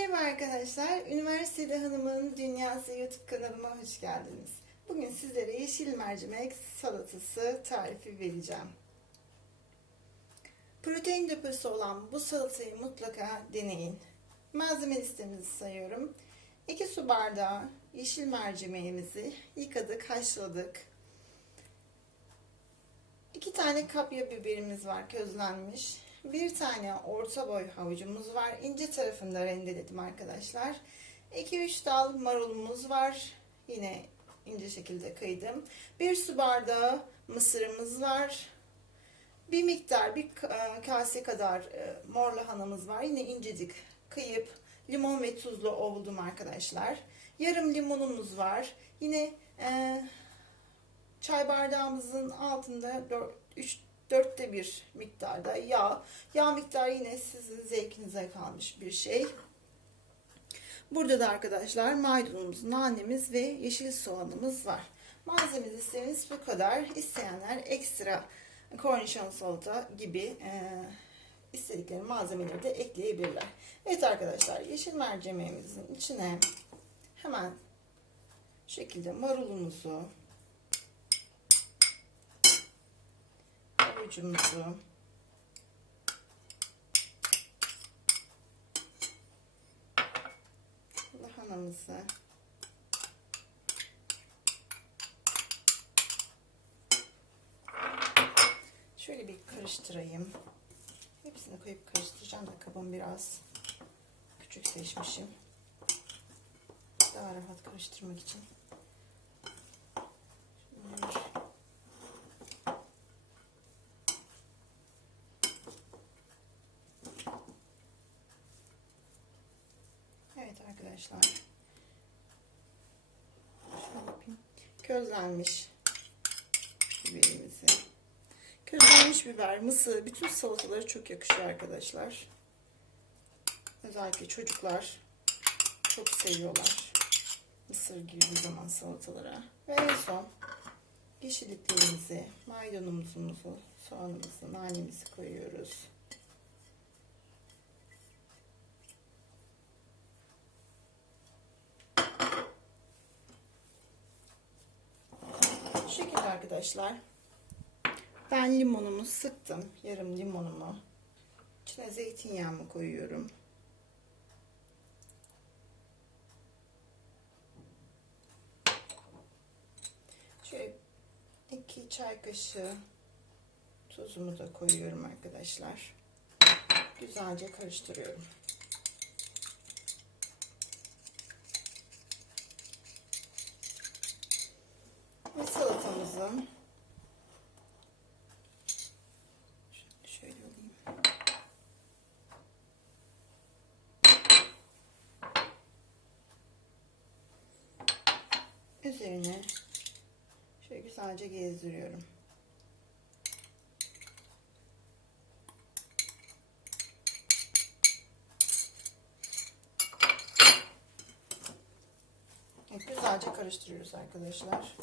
Merhaba arkadaşlar, Üniversitede Hanım'ın Dünyası YouTube kanalıma hoş geldiniz. Bugün sizlere yeşil mercimek salatası tarifi vereceğim. Protein deposu olan bu salatayı mutlaka deneyin. Malzeme listemizi sayıyorum. 2 su bardağı yeşil mercimeğimizi yıkadık, haşladık. 2 tane kapya biberimiz var közlenmiş. Bir tane orta boy havucumuz var. İnce tarafında rendeledim arkadaşlar. 2-3 dal marulumuz var. Yine ince şekilde kıydım. Bir su bardağı mısırımız var. Bir miktar bir e, kase kadar e, mor lahanamız var. Yine incecik kıyıp limon ve tuzlu ovdum arkadaşlar. Yarım limonumuz var. Yine e, çay bardağımızın altında 4, 3 dörtte bir miktarda yağ. Yağ miktarı yine sizin zevkinize kalmış bir şey. Burada da arkadaşlar maydanozumuz, nanemiz ve yeşil soğanımız var. Malzeme listemiz bu kadar. İsteyenler ekstra kornişon salata gibi e, istedikleri malzemeleri de ekleyebilirler. Evet arkadaşlar yeşil mercimeğimizin içine hemen şekilde marulumuzu havucumuzu lahanamızı şöyle bir karıştırayım. Hepsini koyup karıştıracağım da kabım biraz küçük seçmişim. Daha rahat karıştırmak için. Şimdi Evet arkadaşlar. Közlenmiş biberimizi. Közlenmiş biber, mısır, bütün salatalara çok yakışıyor arkadaşlar. Özellikle çocuklar çok seviyorlar. Mısır girdiği zaman salatalara. Ve en son yeşilliklerimizi, maydanozumuzu, soğanımızı, nanemizi koyuyoruz. Şekilde arkadaşlar. Ben limonumu sıktım. Yarım limonumu. İçine zeytinyağımı koyuyorum. Şöyle iki çay kaşığı tuzumu da koyuyorum arkadaşlar. Güzelce karıştırıyorum. Ve salatamızın şöyle alayım. Üzerine şöyle güzelce gezdiriyorum. Güzelce karıştırıyoruz arkadaşlar.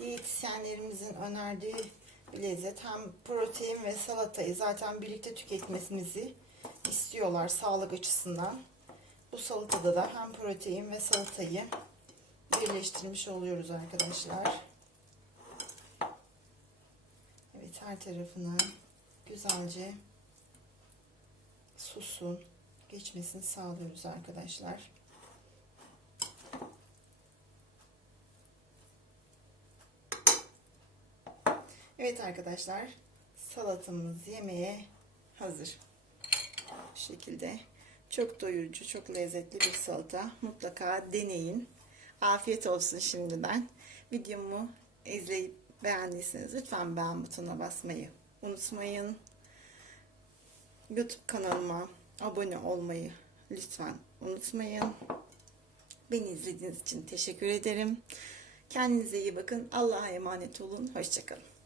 Diyetisyenlerimizin önerdiği bir lezzet. Hem protein ve salatayı zaten birlikte tüketmemizi istiyorlar sağlık açısından. Bu salatada da hem protein ve salatayı birleştirmiş oluyoruz arkadaşlar. Evet her tarafına güzelce sosun geçmesini sağlıyoruz arkadaşlar. Evet arkadaşlar salatamız yemeğe hazır. Bu şekilde çok doyurucu, çok lezzetli bir salata. Mutlaka deneyin. Afiyet olsun şimdiden. Videomu izleyip beğendiyseniz lütfen beğen butonuna basmayı unutmayın. YouTube kanalıma abone olmayı lütfen unutmayın. Beni izlediğiniz için teşekkür ederim. Kendinize iyi bakın. Allah'a emanet olun. Hoşçakalın.